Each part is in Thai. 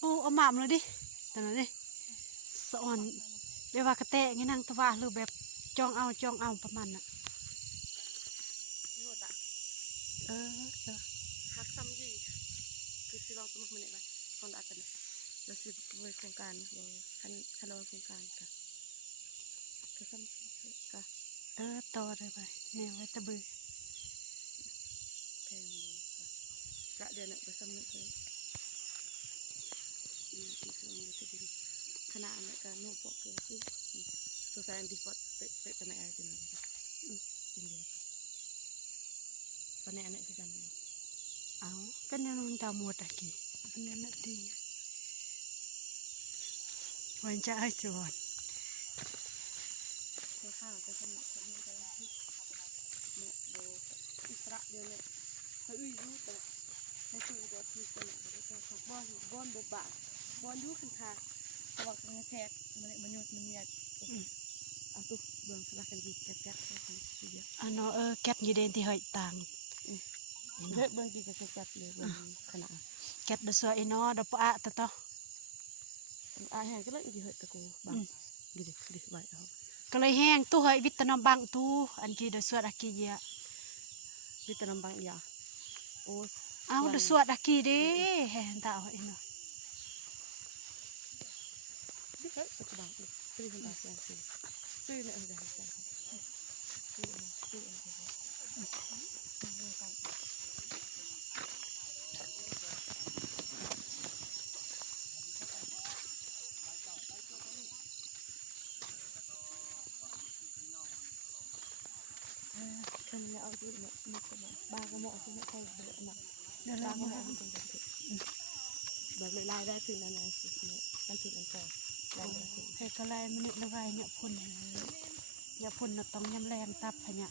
โอ้เอาหมามเลยดิแต่ละดิสะอ่อนแบบว่ากระแตะงี้นั่งตะว่าหรือแบบจ้องเอาประมาณน่ะเออหักซ้ำยี่คือสิลองสมัครมันเนี่ยไปของอัตเนี่ยแล้วสิเวโครงการคันเราโครงการค่ะก็ซ้ำค่ะต่อได้ไปแนวไว้ตะบือแพงเลยค่ะกะเดือนเนี่ยก็ซ้ำเนี่ยเลยที่ส่วนนี้ที่ดีขนาดเนี่ยก็นุ่งปกเกลือคือสุสานดีปอดเตะกันในอะไรจริงจริงเดียวตอนนี้อันนี้คือกันเลยเอาก็แนวมันตาหมดอะกี่อันนี้น่ะดีวันจะให้สวน ใช้ข้าวจะทำเนี่ยได้ที่เนี่ยโบอิสระเดียวเนี่ยเขารู้แต่ให้คือโดดที่เป็นเนี่ยจะขับบอลบบาบอลยุคันคาเขาบอกตรงนี้แทกมันยุดมันเนี่ยเอาตุ๊เบื้องพลักกันดีแก๊บทีเดียวอันเนาะแก๊บยีเดนที่เหยต่างเบื้องดีก็จะแก๊บเลยเบื้องขนาดแก๊บเดือดสวยเนาะเดือดปะตะต่ออาหารก็เลยอีกเหยตะกูบางดีไว้เอาก็เลยแห้งตู้เหยวิตนาบังตู้อันกี่เดือดสวดอากีเยอะวิตามินบางอย่างโอ้เอาเดือดสวดอากีเด้แห้งตาเอาเนาะดิเฮ้ยตะกูบางซื้อคนตาเสียงซื้อเนี่ยอะไรซื้อคนเนี่ยเอาที่เนี่ยมุกกันบางก็เหมาะที่เนี่ยเขาเดือดหนักบางก็เหมาะที่ตรงกันแบบลายได้ถึงนั้นนะสิเนี่ยมันถึงอันก่อนลายได้ถึง เฮ้ยก็เลยมันนึกละไว้เนี่ยพุ่นเนี่ยพุ่นเราต้องยำแรงตับพะเนี่ย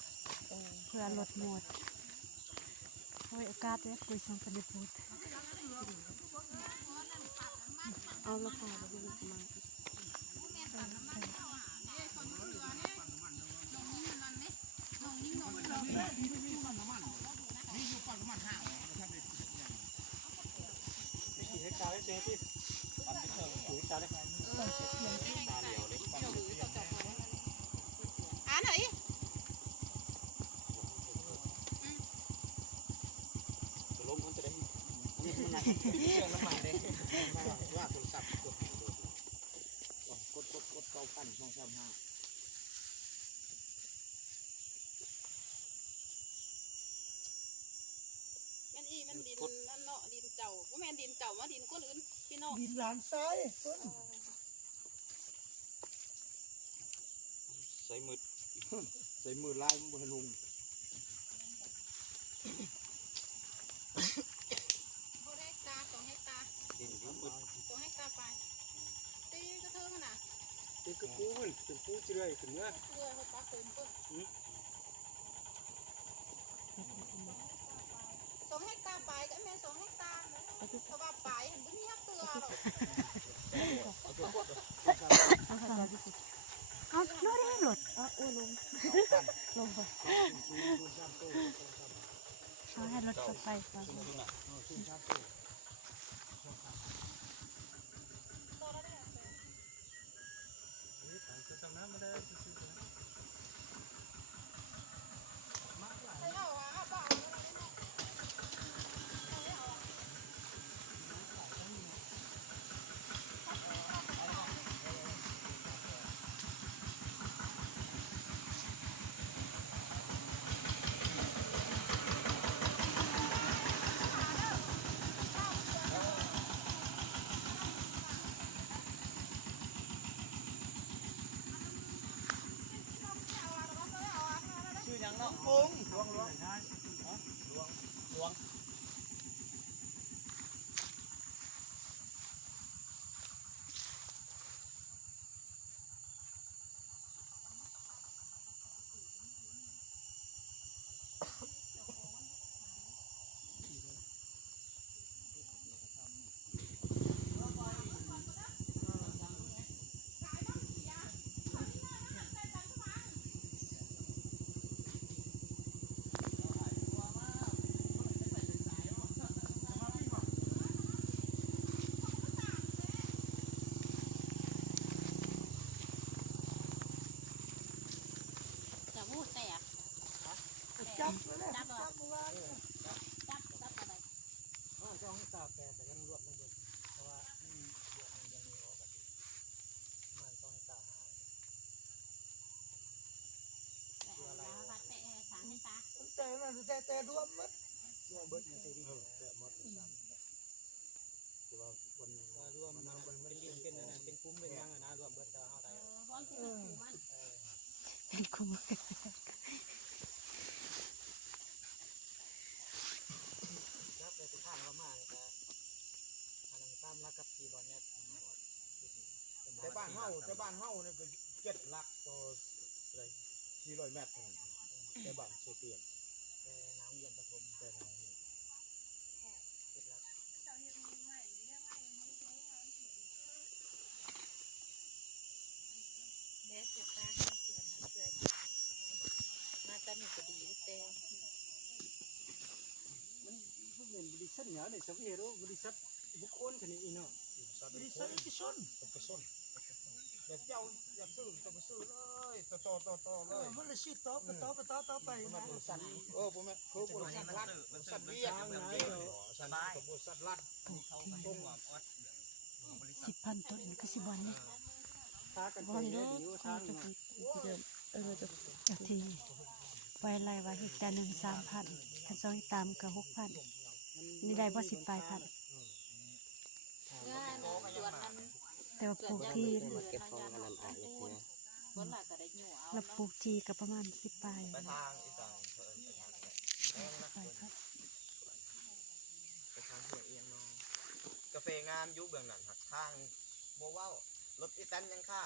เพื่อลดหมดโอ้ยโอกาสเนี่ยคุยสังกันได้พูดเอาราคาไปดูมา án ấy ลงมันจะได้เครื่องน้ำมันเลยว่าโทรศัพท์กดเก้าพัน235มันอีมันดินนั่นเนาะดินเจ้าว่าแม่นดินเจ้ามาดินคนอื่นพี่น้อง ดินหลานซ้ายใส่มือลายมันบนลุง 2 เฮกตาร์2 เฮกตาร์ ดินยุ่งมืด 2 เฮกตาร์ไปตีกระเทิงน่ะ เป็นกระปูมันเป็นปูเฉยขึ้นเนื้อ เพื่อเขาปลาโขมเพิ่น2 เฮกตาร์ไปก็แม่2 เฮกตาร์เพราะว่าไปเห็นบ่มีฮักเตือหรอก เอาโน่นได้หลด อ้วนลง ลงไปเอาให้รถเข้าไปก่อน ชื่อยังเนาะลวง แต่รวมมัด รวมเบิดเนี่ยสิแต่หมดคือว่าวันรวมมันเป็นดินเป็นอะไรเป็นคุ้มเป็นยังนะรวมเบิดเฮาได้ พร้อมที่จะปลูกมัน เป็นคุม ครับแต่ทุกข้างเรามาเนี่ยก็อันนั้นตามรักกับ400 เมตรแต่บ้านเฮาเนี่ยก็7 หลักต่ออะไร400 เมตรแต่บ้านเสียเปรียบแต่น้ำเย็นปฐมแต่น้ำ7 หลัก เด็ดจะตาเขาเสือนะเสือมาตานี่ก็ดีแต่ มันเป็นบริษัทเนี่ยในสวีโรบริษัทบุคคลกันนี่เนาะบริษัทเอกชนแบบเจ้าอยากซื้อต้องไปซื้อเลยต่อเลย มันเลยชื่อต่อไปนะ บริษัทผมแม่คือบริษัทรัฐบริษัทเวียดนะสบายบริษัทรัฐ ปลูกที่10,000 ต้นก็สิบวันนี่ ค้ากัน บอล เย โล อะ ก อยู่ เขา ทาง จะ เนาะ ไปจากที่ไว้ไล่ว่าเหตุการณ์1 3,000คันซอยตามก็6,000นี่ได้บ่10 ปลายพัน งานสวนนั้น แต่ว่าปลูกที่ เก็บของอันนั้นอ่ะอย่างเงี้ยวันหลักก็ได้อยู่เอา เราปลูกที่ก็ประมาณ10 ปลาย ไปทางอีสานเพิ่นไปทางเนี่ย ปลายครับ ไปทางเพื่อเอียงเนาะกาแฟงามอยู่เบื้องนั้นครับทางบ่เว้ารถอีแตนยังค่า